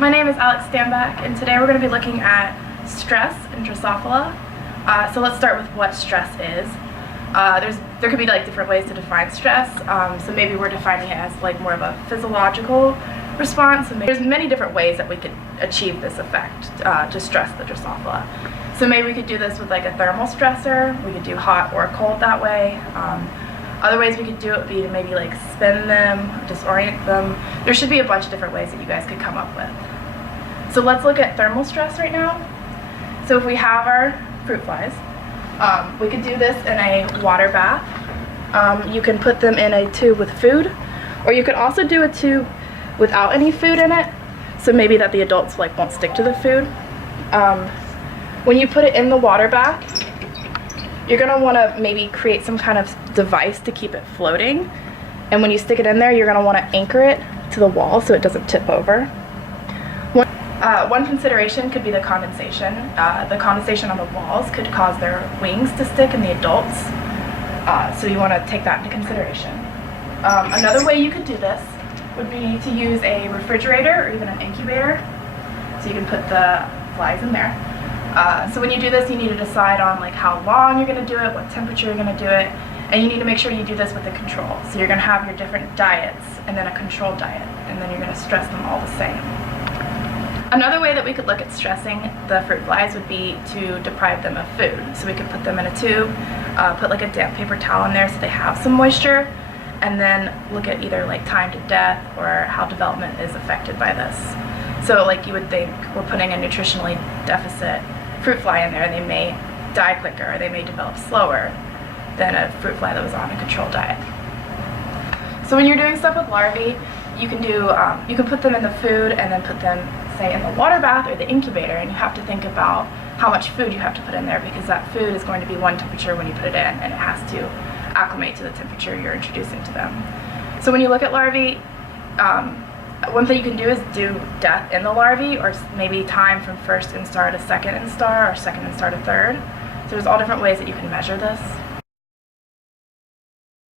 My name is Alex Stanback, and today we're going to be looking at stress in Drosophila. So let's start with what stress is. There could be like different ways to define stress. So maybe we're defining it as like more of a physiological response. And there's many different ways that we could achieve this effect to stress the Drosophila. So maybe we could do this with like a thermal stressor. We could do hot or cold that way. Other ways we could do it would be to maybe like spin them, disorient them. There should be a bunch of different ways that you guys could come up with. So let's look at thermal stress right now. So if we have our fruit flies, we could do this in a water bath. You can put them in a tube with food, or you could also do a tube without any food in it, so maybe that the adults like won't stick to the food. When you put it in the water bath, you're going to want to maybe create some kind of device to keep it floating, and when you stick it in there, you're going to want to anchor it to the wall so it doesn't tip over. One consideration could be the condensation. The condensation on the walls could cause their wings to stick in the adults, so you want to take that into consideration. Another way you could do this would be to use a refrigerator or even an incubator, so you can put the flies in there. So when you do this, you need to decide on like how long you're going to do it, what temperature you're going to do it, and you need to make sure you do this with a control. So you're going to have your different diets and then a controlled diet, and then you're going to stress them all the same. Another way that we could look at stressing the fruit flies would be to deprive them of food. So we could put them in a tube, put like a damp paper towel in there so they have some moisture, and then look at either like time to death or how development is affected by this. So like you would think we're putting a nutritionally deficit fruit fly in there, and they may die quicker or they may develop slower than a fruit fly that was on a controlled diet. So when you're doing stuff with larvae, you can put them in the food and then put them, say, in the water bath or the incubator, and you have to think about how much food you have to put in there, because that food is going to be one temperature when you put it in, and it has to acclimate to the temperature you're introducing to them. So when you look at larvae, one thing you can do is do death in the larvae, or maybe time from first instar to second instar, or second instar to third. So there's all different ways that you can measure this.